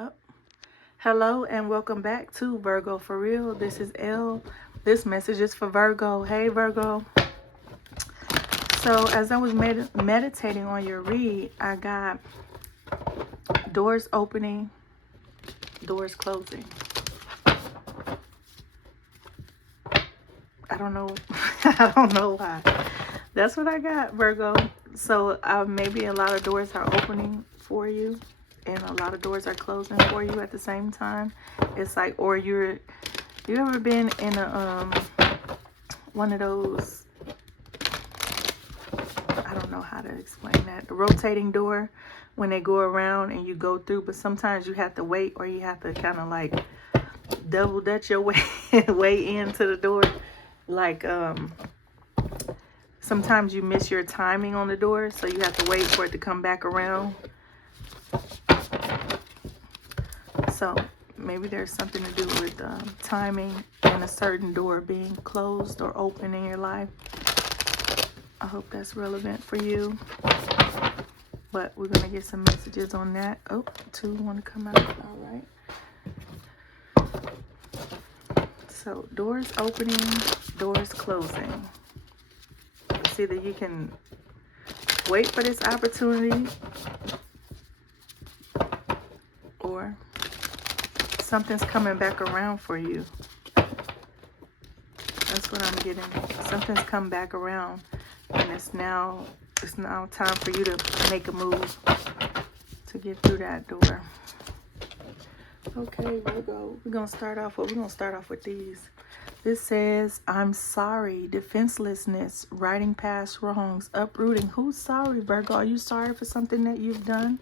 Oh, hello and welcome back to Virgo for Real. This is Elle. This message is for Virgo. Hey Virgo. So as I was meditating on your read, I got doors opening, doors closing. I don't know. I don't know why. That's what I got, Virgo. So maybe a lot of doors are opening for you and a lot of doors are closing for you at the same time. It's like, or you ever been in a one of those, I don't know how to explain that, the rotating door when they go around and you go through, but sometimes you have to wait, or you have to kind of like double dutch your way into the door. Like sometimes you miss your timing on the door, so you have to wait for it to come back around. So maybe there's something to do with timing and a certain door being closed or open in your life. I hope that's relevant for you. But we're going to get some messages on that. Oh, two want to come out. All right. So doors opening, doors closing. It's either you can wait for this opportunity, or something's coming back around for you. That's what I'm getting. Something's come back around, and it's now time for you to make a move to get through that door. Okay, Virgo, we're going to start off with these. This says, I'm sorry, defenselessness, righting past wrongs, uprooting. Who's sorry, Virgo? Are you sorry for something that you've done?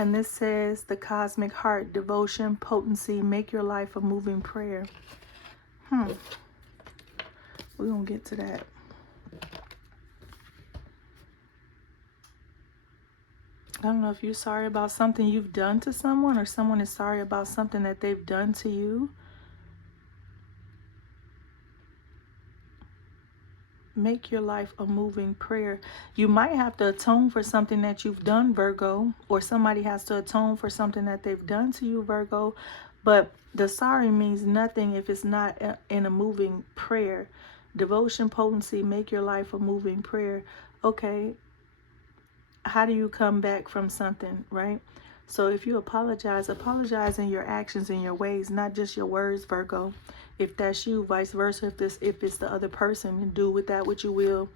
And this says, the cosmic heart, devotion, potency, make your life a moving prayer. We're going to get to that. I don't know if you're sorry about something you've done to someone, or someone is sorry about something that they've done to you. Make your life a moving prayer. You might have to atone for something that you've done, Virgo, or somebody has to atone for something that they've done to you, Virgo. But the sorry means nothing if it's not in a moving prayer. Devotion, potency, make your life a moving prayer. Okay, how do you come back from something, right? So if you apologize in your actions and your ways, not just your words, Virgo. If that's you, vice versa, if it's the other person, and do with that what you will.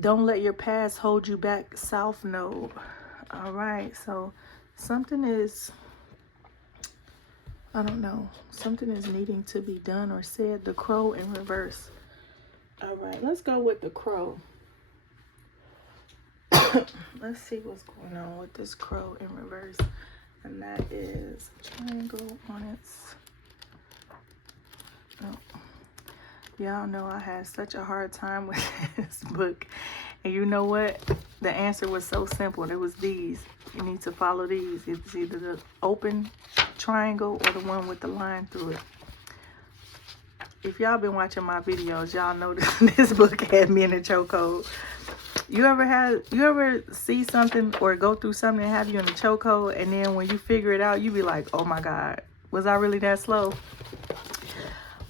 Don't let your past hold you back, South Node. All right, so something is, I don't know, something is needing to be done or said. The crow in reverse. All right, let's go with the crow. Let's see what's going on with this crow in reverse. And that is a triangle on its... Oh. Y'all know I had such a hard time with this book. And you know what? The answer was so simple. It was these. You need to follow these. It's either the open triangle or the one with the line through it. If y'all been watching my videos, y'all know this book had me in a chokehold. You ever see something or go through something and have you in a chokehold, and then when you figure it out, you be like, oh my God, was I really that slow?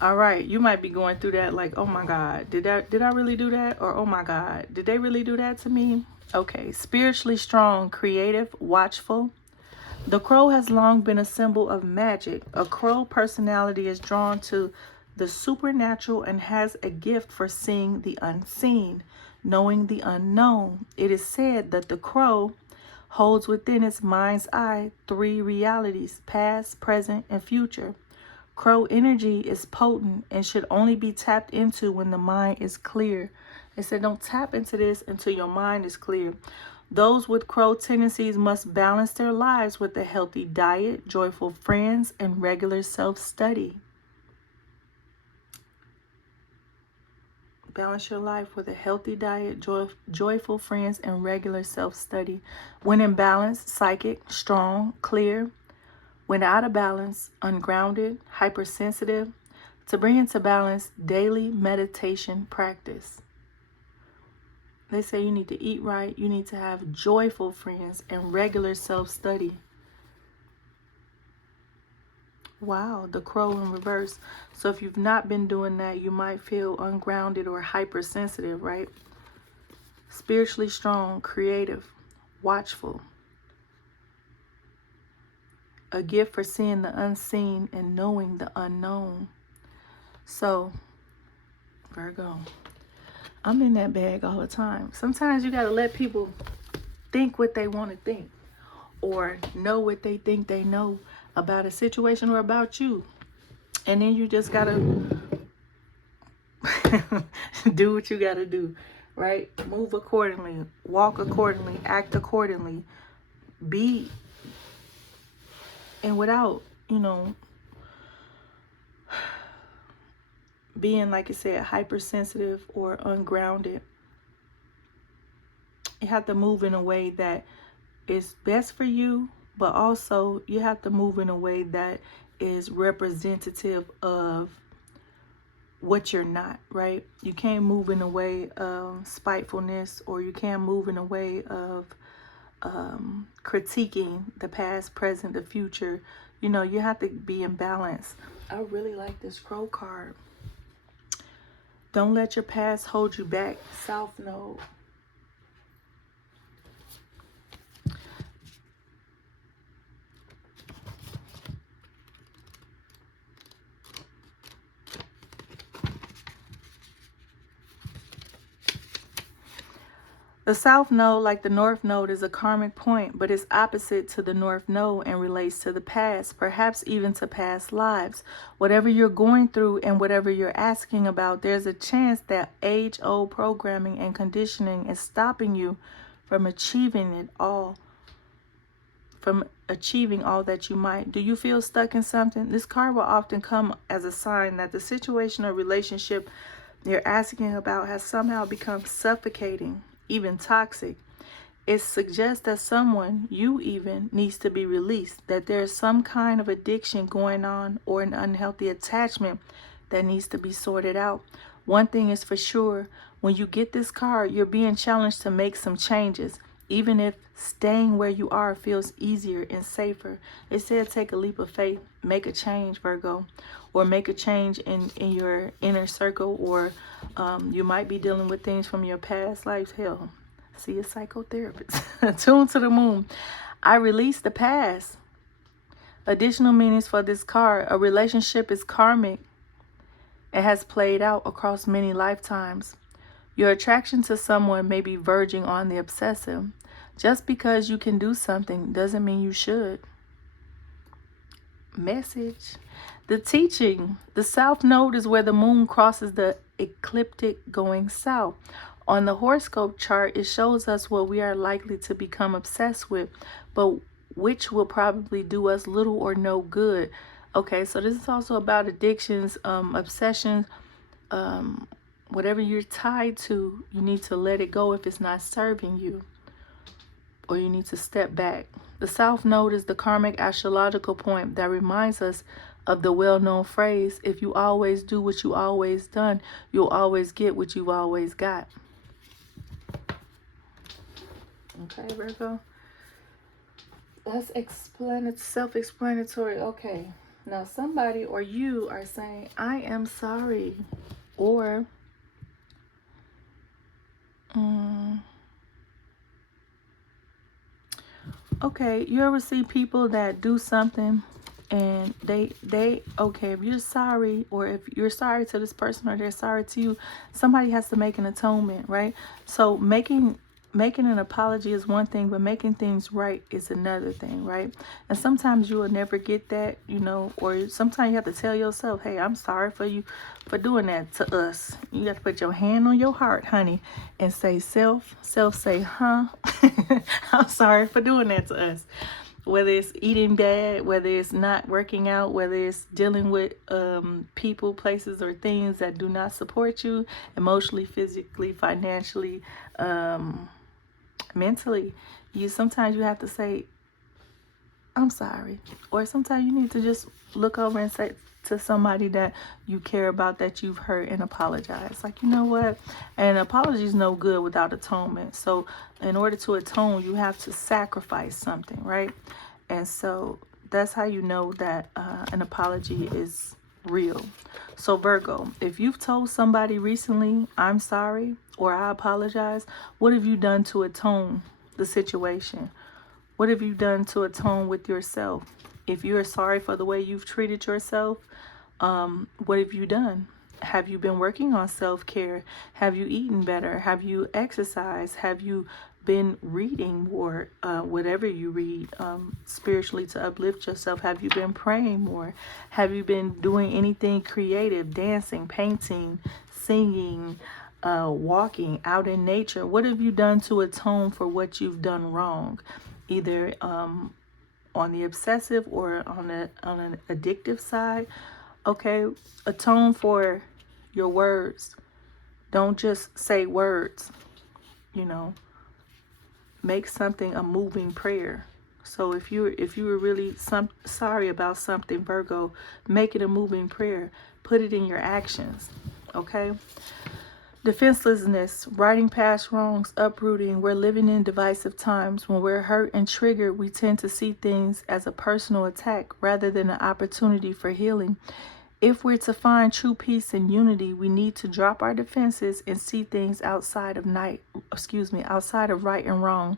All right, you might be going through that like, oh my God, did I really do that? Or oh my God, did they really do that to me? Okay, spiritually strong, creative, watchful. The crow has long been a symbol of magic. A crow personality is drawn to the supernatural and has a gift for seeing the unseen, knowing the unknown. It is said that the crow holds within its mind's eye 3 realities, past, present, and future. Crow energy is potent and should only be tapped into when the mind is clear. They said don't tap into this until your mind is clear. Those with crow tendencies must balance their lives with a healthy diet, joyful friends, and regular self-study. Balance your life with a healthy diet, joyful friends, and regular self-study. When in balance, psychic, strong, clear. When out of balance, ungrounded, hypersensitive. To bring into balance, daily meditation practice. They say you need to eat right. You need to have joyful friends and regular self-study. Wow, the crow in reverse. So if you've not been doing that, you might feel ungrounded or hypersensitive, right? Spiritually strong, creative, watchful. A gift for seeing the unseen and knowing the unknown. So, Virgo, I'm in that bag all the time. Sometimes you got to let people think what they want to think, or know what they think they know about a situation or about you. And then you just got to do what you got to do, right? Move accordingly, walk accordingly, act accordingly, be, and without, being, like I said, hypersensitive or ungrounded. You have to move in a way that is best for you, but also you have to move in a way that is representative of what you're not, right? You can't move in a way of spitefulness, or you can't move in a way of critiquing the past, present, the future. You have to be in balance. I really like this crow card. Don't let your past hold you back. South Node. The South Node, like the North Node, is a karmic point, but it's opposite to the North Node and relates to the past, perhaps even to past lives. Whatever you're going through and whatever you're asking about, there's a chance that age-old programming and conditioning is stopping you from achieving all that you might. Do you feel stuck in something? This card will often come as a sign that the situation or relationship you're asking about has somehow become suffocating, even toxic. It suggests that someone, you even, needs to be released, that there's some kind of addiction going on or an unhealthy attachment that needs to be sorted out. One thing is for sure, when you get this card, you're being challenged to make some changes, even if staying where you are feels easier and safer. It said take a leap of faith, make a change, Virgo, or make a change in your inner circle, or you might be dealing with things from your past lives. Hell, see a psychotherapist. Tune to the moon. I release the past. Additional meanings for this card. A relationship is karmic. It has played out across many lifetimes. Your attraction to someone may be verging on the obsessive. Just because you can do something doesn't mean you should. Message. The teaching. The South Node is where the moon crosses the ecliptic going south. On the horoscope chart, it shows us what we are likely to become obsessed with, but which will probably do us little or no good. Okay, so this is also about addictions, obsessions, whatever you're tied to, you need to let it go if it's not serving you, or you need to step back. The South Node is the karmic astrological point that reminds us of the well-known phrase, if you always do what you always done, you'll always get what you've always got. Okay, Virgo. That's self-explanatory. Okay. Now somebody or you are saying, I am sorry. Or okay, you ever see people that do something and they okay, if you're sorry, or if you're sorry to this person or they're sorry to you, somebody has to make an atonement, right? So making an apology is one thing, but making things right is another thing, right? And sometimes you will never get that, or sometimes you have to tell yourself, hey, I'm sorry for you for doing that to us. You have to put your hand on your heart, honey, and say self say, huh? I'm sorry for doing that to us. Whether it's eating bad, whether it's not working out, whether it's dealing with people, places, or things that do not support you emotionally, physically, financially, mentally, sometimes you have to say, I'm sorry. Or sometimes you need to just look over and say to somebody that you care about, that you've hurt, and apologize. Like, you know what? And apology is no good without atonement. So in order to atone, you have to sacrifice something, right? And so That's how you know that an apology is real. So Virgo, if you've told somebody recently, I'm sorry, or I apologize, what have you done to atone the situation? What have you done to atone with yourself? If you're sorry for the way you've treated yourself, what have you done? Have you been working on self-care? Have you eaten better? Have you exercised? Have you been reading more, whatever you read, spiritually to uplift yourself? Have you been praying more? Have you been doing anything creative, dancing, painting, singing, walking out in nature? What have you done to atone for what you've done wrong? Either on the obsessive or on an addictive side. Okay, atone for your words. Don't just say words, you know. Make something a moving prayer. So if you were really sorry about something, Virgo, make it a moving prayer. Put it in your actions. Okay? Defenselessness, writing past wrongs, uprooting. We're living in divisive times. When we're hurt and triggered, we tend to see things as a personal attack rather than an opportunity for healing. If we're to find true peace and unity, we need to drop our defenses and see things outside of outside of right and wrong.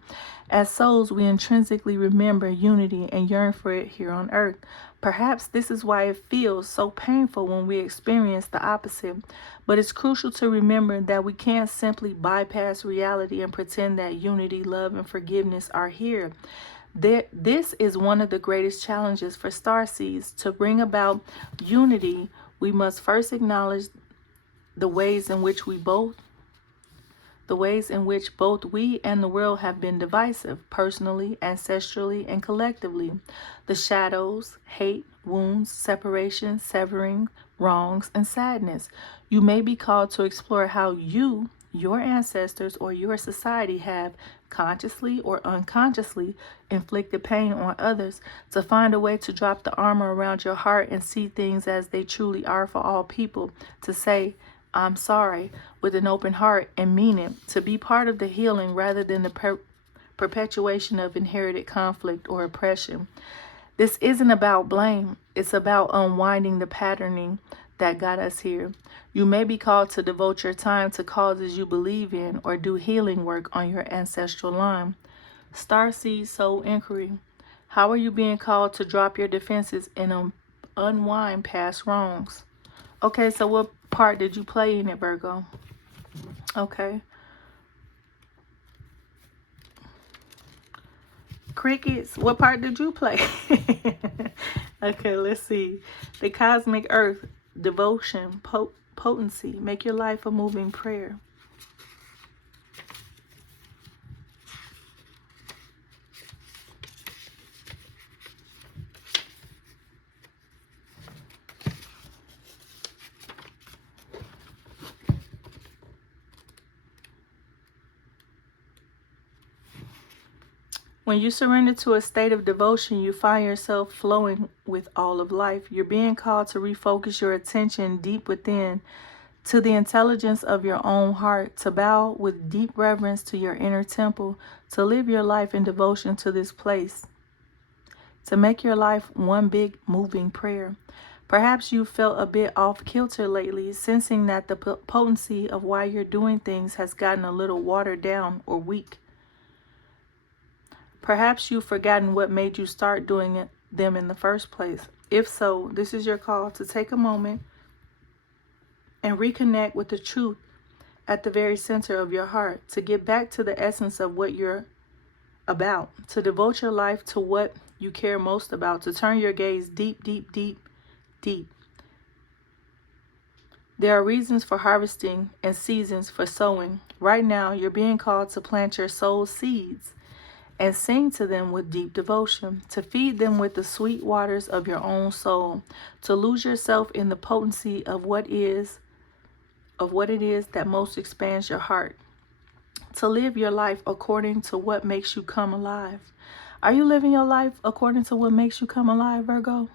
As souls, we intrinsically remember unity and yearn for it here on earth. Perhaps this is why it feels so painful when we experience the opposite. But it's crucial to remember that we can't simply bypass reality and pretend that unity, love, and forgiveness are here. This is one of the greatest challenges for starseeds. To bring about unity, we must first acknowledge the ways in which both we and the world have been divisive, personally, ancestrally, and collectively. The shadows, hate, wounds, separation, severing, wrongs, and sadness. You may be called to explore how you, your ancestors, or your society have consciously or unconsciously inflicted pain on others, to find a way to drop the armor around your heart and see things as they truly are for all people, to say, I'm sorry, with an open heart and mean it, to be part of the healing rather than the perpetuation of inherited conflict or oppression. This isn't about blame. It's about unwinding the patterning that got us here. You may be called to devote your time to causes you believe in or do healing work on your ancestral line. Starseed Soul Inquiry. How are you being called to drop your defenses and unwind past wrongs? Okay, so what part did you play in it, Virgo? Okay. Crickets, what part did you play? Okay, let's see. The cosmic earth, devotion, potency. Make your life a moving prayer. When you surrender to a state of devotion, you find yourself flowing with all of life. You're being called to refocus your attention deep within to the intelligence of your own heart, to bow with deep reverence to your inner temple, to live your life in devotion to this place, to make your life one big moving prayer. Perhaps you felt a bit off kilter lately, sensing that the potency of why you're doing things has gotten a little watered down or weak. Perhaps you've forgotten what made you start doing them in the first place. If so, this is your call to take a moment and reconnect with the truth at the very center of your heart, to get back to the essence of what you're about, to devote your life to what you care most about, to turn your gaze deep, deep, deep, deep. There are reasons for harvesting and seasons for sowing. Right now, you're being called to plant your soul's seeds and sing to them with deep devotion, to feed them with the sweet waters of your own soul, to lose yourself in the potency of what it is that most expands your heart, to live your life according to what makes you come alive. Are you living your life according to what makes you come alive, Virgo?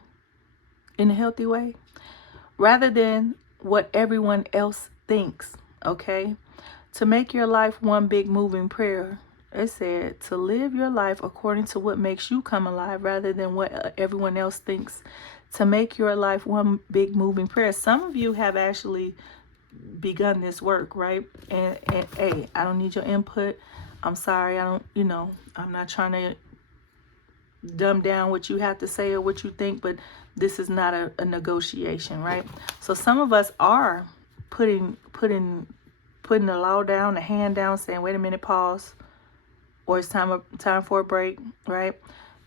In a healthy way? Rather than what everyone else thinks, okay? To make your life one big moving prayer, It said to live your life according to what makes you come alive rather than what everyone else thinks. To make your life one big moving prayer. Some of you have actually begun this work, right? And hey, I don't need your input. I'm sorry. I don't, I'm not trying to dumb down what you have to say or what you think, but this is not a negotiation, right? So some of us are putting the law down, the hand down, saying, wait a minute, pause, or it's time for a break, right?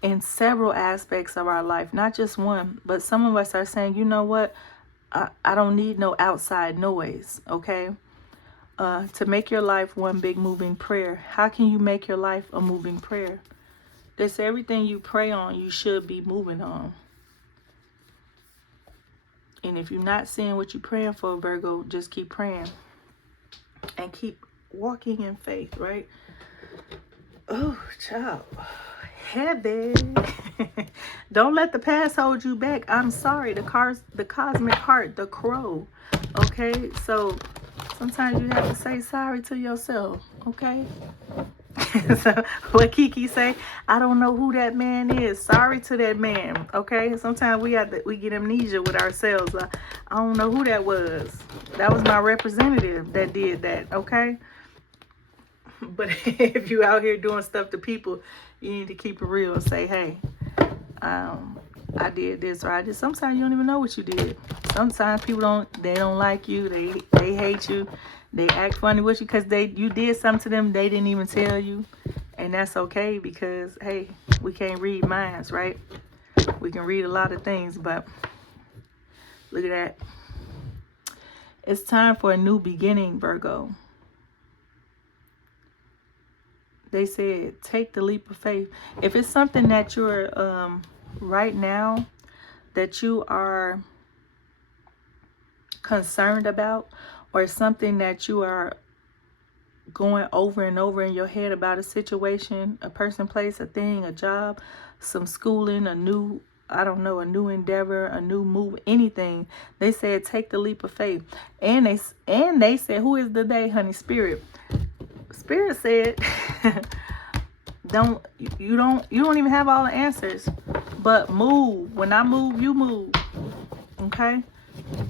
In several aspects of our life, not just one, but some of us are saying, you know what? I don't need no outside noise, okay? To make your life one big moving prayer. How can you make your life a moving prayer? That's everything you pray on, you should be moving on. And if you're not seeing what you're praying for, Virgo, just keep praying. And keep walking in faith, right? Oh, child. Heavy. Don't let the past hold you back. I'm sorry. The cosmic heart, the crow. Okay? So sometimes you have to say sorry to yourself. Okay? So what Kiki say, I don't know who that man is. Sorry to that man. Okay? Sometimes we get amnesia with ourselves. I don't know who that was. That was my representative that did that. Okay? But if you out here doing stuff to people, you need to keep it real and say, hey, I did this or I did. Sometimes you don't even know what you did. Sometimes people don't like you. They hate you. They act funny with you because you did something to them they didn't even tell you. And that's okay because, hey, we can't read minds, right? We can read a lot of things, but look at that. It's time for a new beginning, Virgo. They said, take the leap of faith. If it's something that you're right now that you are concerned about, or something that you are going over and over in your head about a situation, a person, place, a thing, a job, some schooling, a new endeavor, a new move, anything. They said, take the leap of faith. And they said, who is the they, honey? Spirit. Spirit said, you don't even have all the answers, but move. When I move, you move. Okay?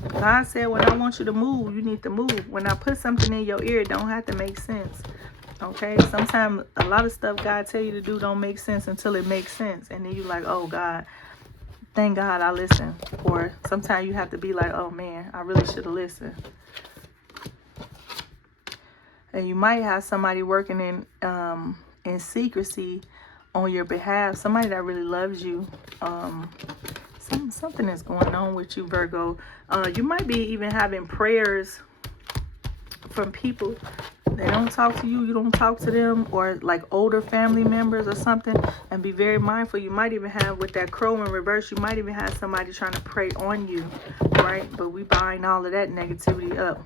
God said, when I want you to move, you need to move. When I put something in your ear, it don't have to make sense. Okay? Sometimes a lot of stuff God tell you to do don't make sense until it makes sense. And then you're like, oh God, thank God I listened. Or sometimes you have to be like, oh man, I really should have listened. And you might have somebody working in secrecy on your behalf. Somebody that really loves you. Something is going on with you, Virgo. You might be even having prayers from people. They don't talk to you. You don't talk to them. Or like older family members or something. And be very mindful. You might even have, with that crow in reverse, you might even have somebody trying to pray on you. Right? But we bind all of that negativity up.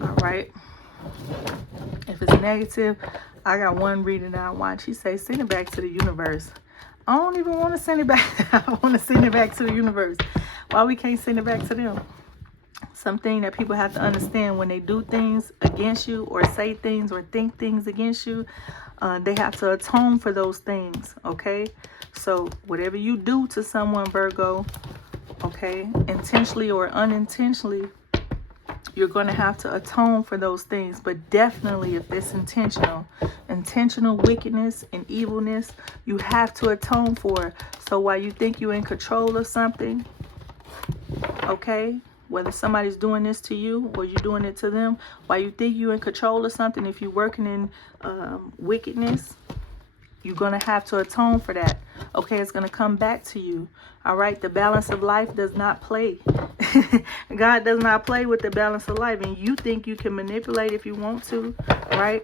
All right? If it's negative, I got one reading that I want. She says, send it back to the universe. I don't even want to send it back. I want to send it back to the universe. Why we can't send it back to them? Something that people have to understand, when they do things against you or say things or think things against you, they have to atone for those things, okay? So whatever you do to someone, Virgo, okay, intentionally or unintentionally, you're going to have to atone for those things. But definitely if it's intentional wickedness and evilness, you have to atone for it. So while you think you're in control of something, okay, whether somebody's doing this to you or you're doing it to them, while you think you're in control of something, if you're working in wickedness, you're going to have to atone for that. Okay, it's going to come back to you. All right, the balance of life does not play. God does not play with the balance of life. And you think you can manipulate if you want to, right?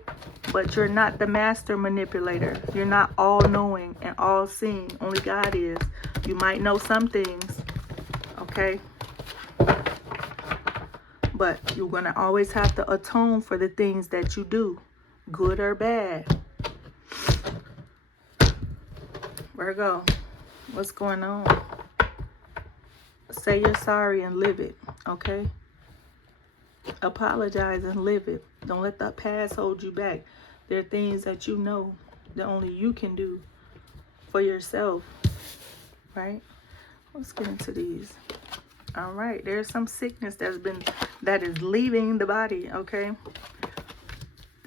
But you're not the master manipulator. You're not all-knowing and all-seeing. Only God is. You might know some things, okay? But you're going to always have to atone for the things that you do, good or bad. Virgo, what's going on? Say you're sorry and live it, okay? Apologize and live it. Don't let the past hold you back. There are things that you know that only you can do for yourself, right? Let's get into these. All right, there's some sickness that is leaving the body, okay?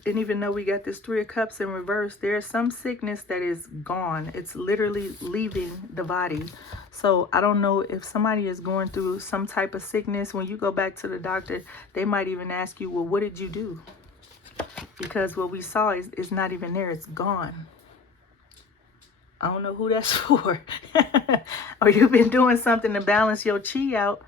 And even though we got this 3 of Cups in reverse, there's some sickness that is gone. It's literally leaving the body. So I don't know if somebody is going through some type of sickness. When you go back to the doctor, they might even ask you, well, what did you do? Because what we saw is not even there. It's gone. I don't know who that's for. Or you've been doing something to balance your chi out,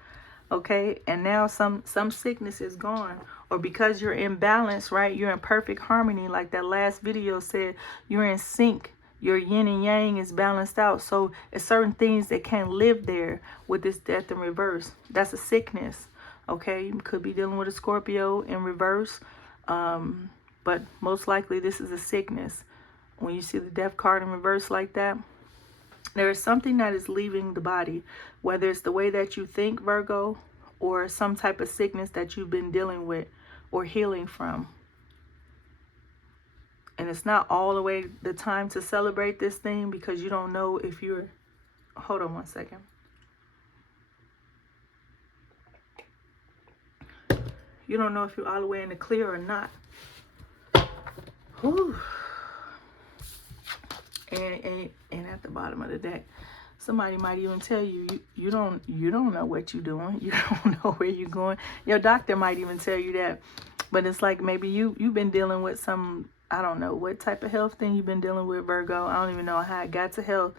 okay? And now some sickness is gone. Or because you're in balance, right? You're in perfect harmony. Like that last video said, you're in sync. Your yin and yang is balanced out. So it's certain things that can't live there with this death in reverse. That's a sickness, okay? You could be dealing with a Scorpio in reverse. But most likely this is a sickness. When you see the death card in reverse like that, there is something that is leaving the body, whether it's the way that you think, Virgo, or some type of sickness that you've been dealing with or healing from. And it's not all the way the time to celebrate this thing, because you don't know if you're... Hold on one second. You don't know if you're all the way in the clear or not. Whew. And at the bottom of the deck, somebody might even tell you, you don't know what you're doing. You don't know where you're going. Your doctor might even tell you that. But it's like maybe you've been dealing with some, I don't know what type of health thing you've been dealing with, Virgo. I don't even know how it got to health.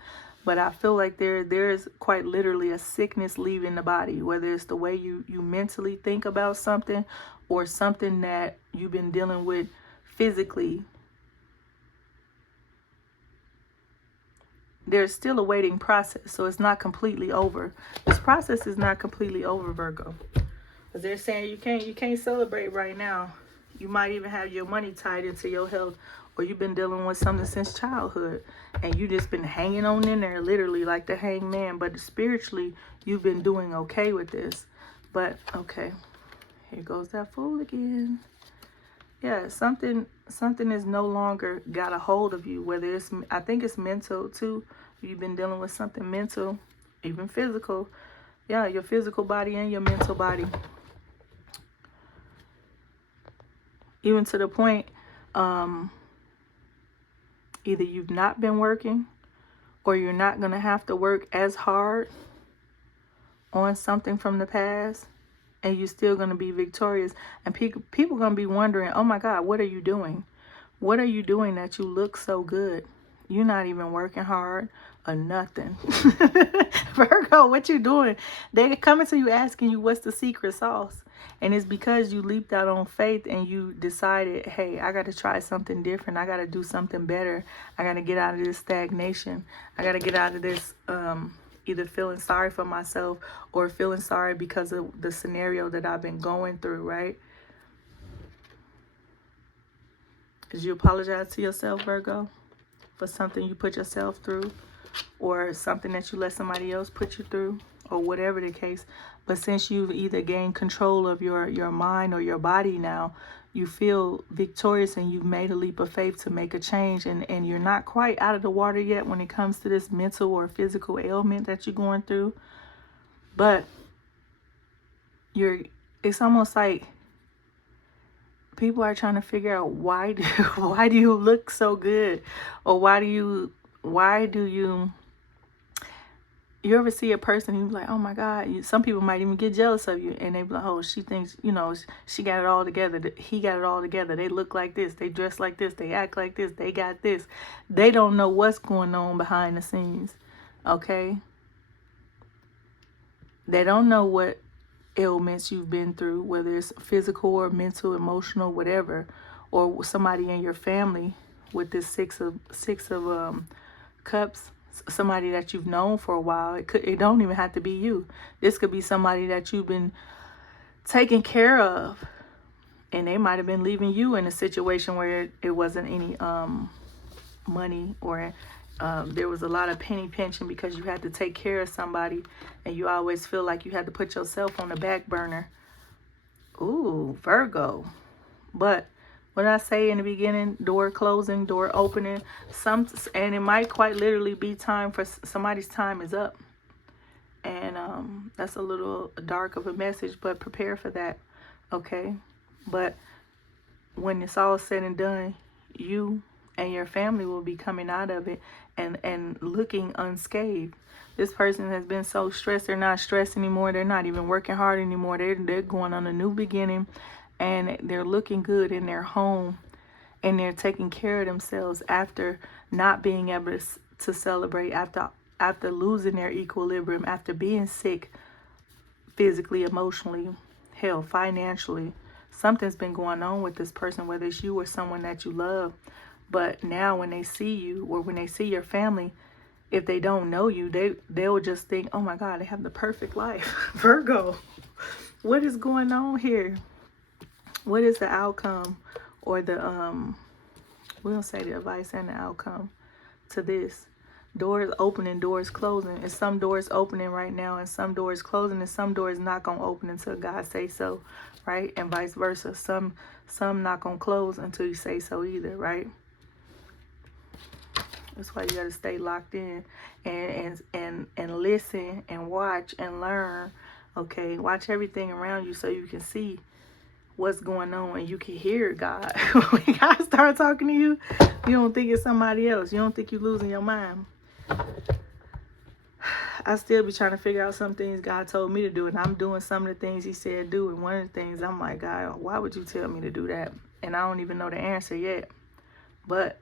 But I feel like there is quite literally a sickness leaving the body, whether it's the way you mentally think about something or something that you've been dealing with physically. There's still a waiting process, so it's not completely over. This process is not completely over, Virgo. Because they're saying you can't celebrate right now. You might even have your money tied into your health, or you've been dealing with something since childhood, and you just been hanging on in there, literally like the hangman. But spiritually, you've been doing okay with this. But okay, here goes that Fool again. Yeah, something is no longer got a hold of you, whether it's, I think it's mental too. You've been dealing with something mental, even physical. Yeah, your physical body and your mental body. Even to the point, either you've not been working, or you're not going to have to work as hard on something from the past, and you're still going to be victorious. And people going to be wondering, oh my God, what are you doing? What are you doing that you look so good? You're not even working hard or nothing. Virgo, what you doing? They're coming to you asking you what's the secret sauce. And it's because you leaped out on faith and you decided, hey, I got to try something different. I got to do something better. I got to get out of this stagnation. I got to get out of this either feeling sorry for myself or feeling sorry because of the scenario that I've been going through, right? Did you apologize to yourself, Virgo, for something you put yourself through, or something that you let somebody else put you through, or whatever the case? But since you've either gained control of your mind or your body now, you feel victorious and you've made a leap of faith to make a change, and you're not quite out of the water yet when it comes to this mental or physical ailment that you're going through. But it's almost like people are trying to figure out why do you look so good, or why do you you ever see a person and you're like, oh my God, some people might even get jealous of you, and they be like, oh, she thinks, she got it all together, he got it all together, they look like this, they dress like this, they act like this, they got this. They don't know what's going on behind the scenes, okay? They don't know what ailments you've been through, whether it's physical or mental, emotional, whatever, or somebody in your family with this six of cups, somebody that you've known for a while. It don't even have to be you. This could be somebody that you've been taking care of, and they might have been leaving you in a situation where it wasn't any money, or there was a lot of penny pinching because you had to take care of somebody, and you always feel like you had to put yourself on the back burner. Ooh, Virgo. But What did I say in the beginning? Door closing, door opening. And it might quite literally be time for somebody's time is up. And that's a little dark of a message, but prepare for that, okay? But when it's all said and done, you and your family will be coming out of it and looking unscathed. This person has been so stressed, they're not stressed anymore. They're not even working hard anymore. They're going on a new beginning, and they're looking good in their home, and they're taking care of themselves after not being able to celebrate, after losing their equilibrium, after being sick physically, emotionally, hell, financially. Something's been going on with this person, whether it's you or someone that you love. But now when they see you, or when they see your family, if they don't know you, they'll just think, oh my God, they have the perfect life. Virgo, what is going on here? What is the outcome, or we'll say the advice and the outcome to this? Doors opening, doors closing. And some doors opening right now, and some doors closing, and some doors not gonna open until God say so, right? And vice versa. Some not gonna close until you say so either, right? That's why you gotta stay locked in and listen and watch and learn. Okay, watch everything around you so you can see what's going on, and you can hear God. When God starts talking to you, you don't think it's somebody else. You don't think you're losing your mind. I still be trying to figure out some things God told me to do, and I'm doing some of the things he said do, and one of the things I'm like, God, why would you tell me to do that? And I don't even know the answer yet, but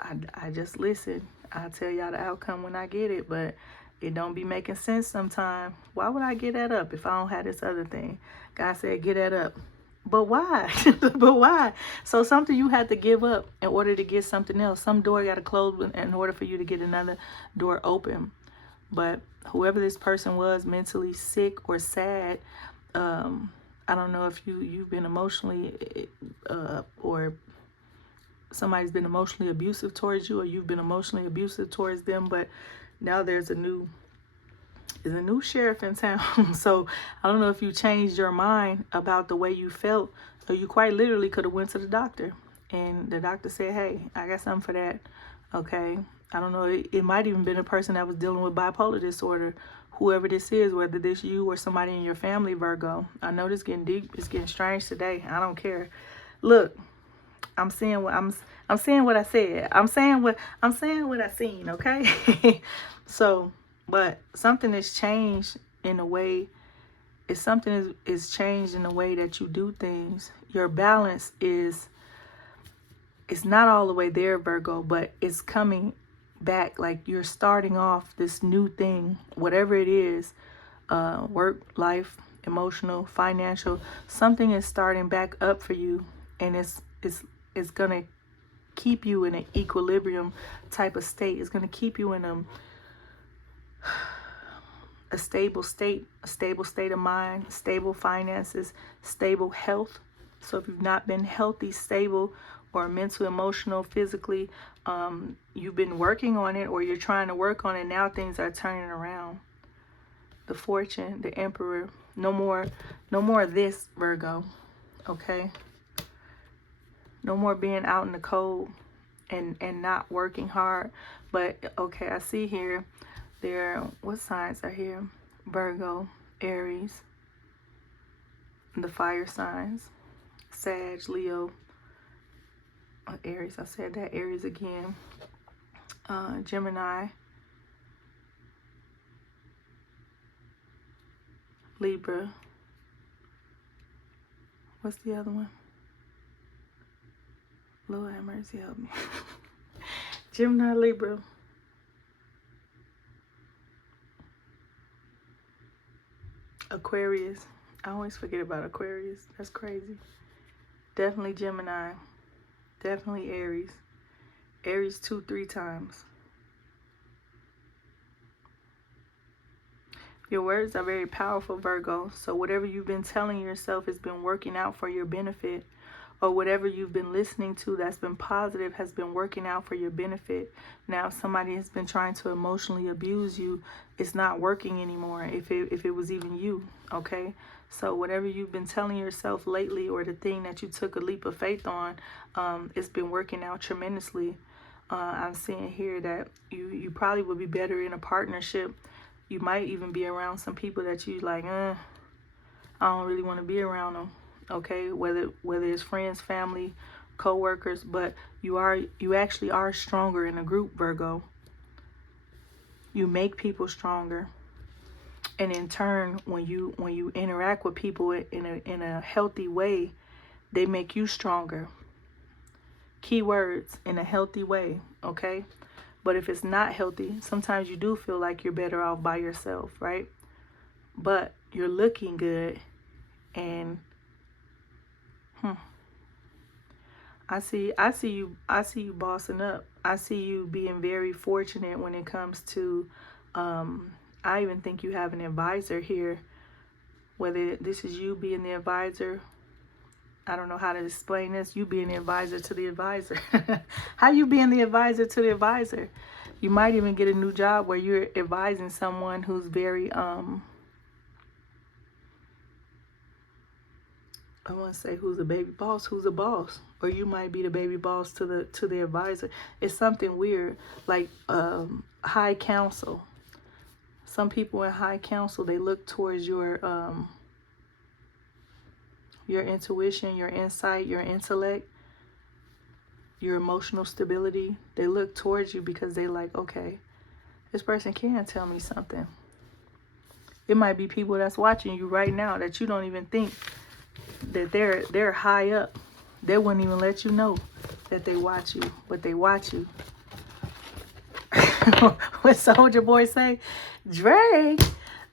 I just listen. I'll tell y'all the outcome when I get it, but it don't be making sense sometimes. Why would I get that up if I don't have this other thing? God said, get that up. But why? But why? So something you had to give up in order to get something else. Some door got to close in order for you to get another door open. But whoever this person was, mentally sick or sad, I don't know if you've been emotionally or somebody's been emotionally abusive towards you, or you've been emotionally abusive towards them, but now there's a new sheriff in town. So I don't know if you changed your mind about the way you felt, or you quite literally could have went to the doctor, and the doctor said, hey, I got something for that. Okay, I don't know, it might even been a person that was dealing with bipolar disorder. Whoever this is, whether this you or somebody in your family, Virgo. I know this getting deep, it's getting strange today. I don't care. Look, I'm saying what I'm saying what I said. I'm saying what I seen, okay? So, but something has changed in a way. If something is changed in the way that you do things, your balance is, it's not all the way there, Virgo, but it's coming back. Like you're starting off this new thing, whatever it is, work, life, emotional, financial, something is starting back up for you, and it's gonna keep you in an equilibrium type of state. It's gonna keep you in a stable state of mind, stable finances, stable health. So if you've not been healthy, stable, or mental, emotional, physically, you've been working on it, or you're trying to work on it. Now things are turning around. The Fortune, the Emperor. No more of this, Virgo. Okay? No more being out in the cold and not working hard. But okay, I see here what signs are here? Virgo, Aries, the fire signs, Sag, Leo, Aries, I said that, Aries again, Gemini, Libra. What's the other one? Lord have mercy, help me. Gemini, Libra, Aquarius. I always forget about Aquarius. That's crazy. Definitely Gemini. Definitely Aries. Aries 2-3 times. Your words are very powerful, Virgo. So whatever you've been telling yourself has been working out for your benefit, or whatever you've been listening to that's been positive has been working out for your benefit. Now, if somebody has been trying to emotionally abuse you, it's not working anymore, if it was even you, okay? So whatever you've been telling yourself lately, or the thing that you took a leap of faith on, it's been working out tremendously. I'm seeing here that you probably would be better in a partnership. You might even be around some people that you like, I don't really want to be around them, okay? Whether it's friends, family, co-workers, but you actually are stronger in a group, Virgo. You make people stronger. And in turn, when you interact with people in a healthy way, they make you stronger. Keywords, in a healthy way, okay? But if it's not healthy, sometimes you do feel like you're better off by yourself, right? But you're looking good, and I see you bossing up. I see you being very fortunate when it comes to I even think you have an advisor here. Whether this is you being the advisor, I don't know how to explain this. You being the advisor to the advisor. How you being the advisor to the advisor? You might even get a new job where you're advising someone who's very I want to say who's a baby boss, who's a boss, or you might be the baby boss to the advisor. It's something weird, like high counsel. Some people in high counsel, they look towards your intuition, your insight, your intellect, your emotional stability. They look towards you because they like, okay, this person can tell me something. It might be people that's watching you right now that you don't even think that they're high up. They wouldn't even let you know that they watch you, but they watch you. What Soldier Boy say? Drake,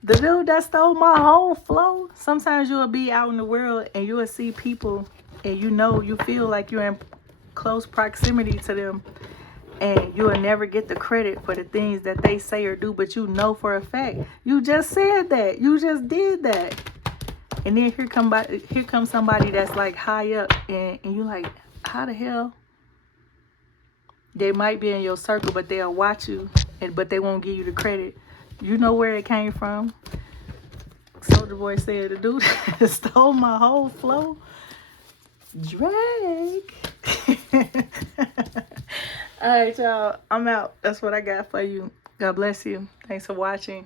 the dude that stole my whole flow. Sometimes you'll be out in the world and you'll see people, and you feel like you're in close proximity to them, and you'll never get the credit for the things that they say or do, but you know for a fact you just said that, you just did that. And then here comes somebody that's like high up, and you're like, how the hell? They might be in your circle, but they'll watch you, but they won't give you the credit. You know where it came from. Soldier Boy said the dude stole my whole flow. Drake. All right, y'all. I'm out. That's what I got for you. God bless you. Thanks for watching.